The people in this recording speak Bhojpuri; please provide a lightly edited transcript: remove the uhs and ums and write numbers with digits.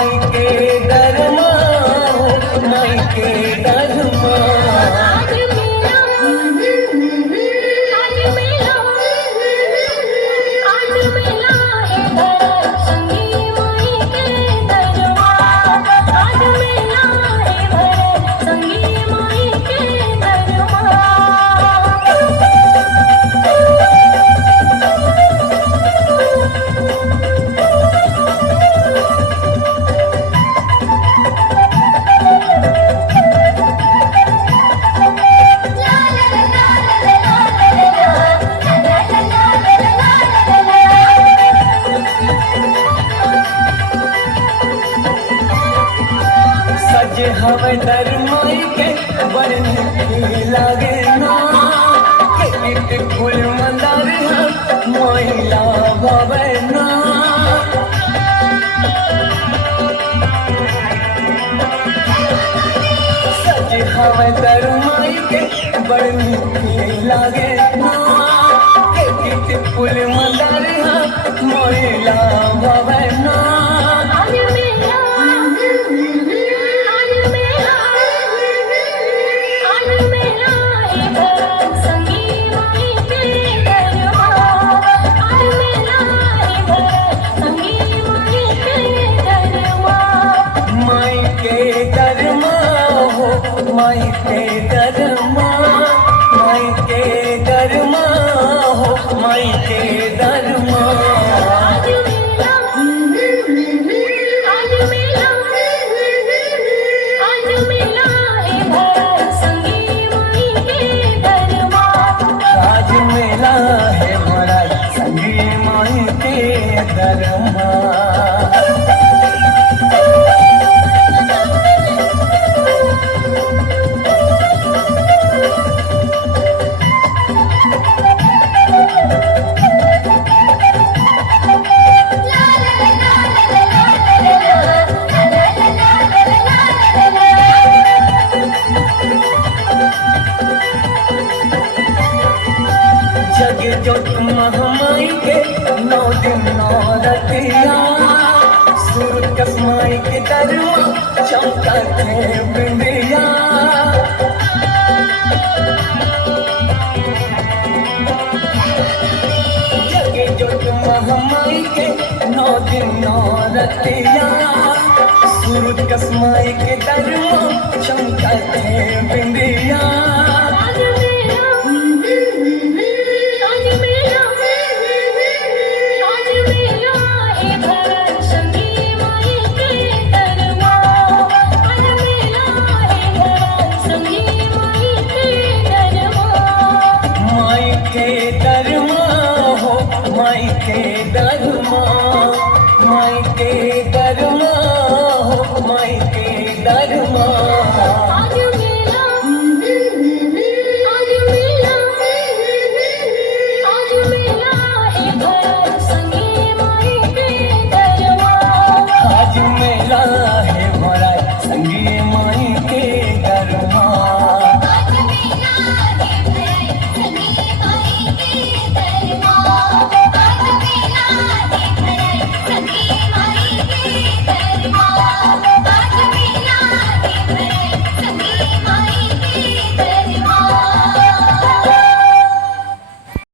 माई के दरमा माई के दरमा आज मेला आज मेला है घर संगी माई के दरबार। आज मेला है घर संगी माई के दरबार। सजे हवे दरमाई के बड़ निकी लागे ना के फूल मंदार मोइला भवे ना सजे हवे दरमाई के बड़ निकी लागे ना के फूल मंदार मोइला भवे ना आज मेला आज मेला है घर संगी माई के दरबार। आज मेला है घर संगी माई के दरबार। माई के दरमा हो माई के दरमा माई के दरमा हो माई के दरमा आज मेला आज मेला है घर संगी माई के दरबार। आज मेला है हमारा संगी माई के दरमा जग जोत महामाई के 9 दिन 9 रतिया सुर कसमाई के दरमा चमका थे बिंदिया जग जोत महामाई के 9 दिन 9 रतिया सुर कसमाई के दरमा चमका थे बिंदिया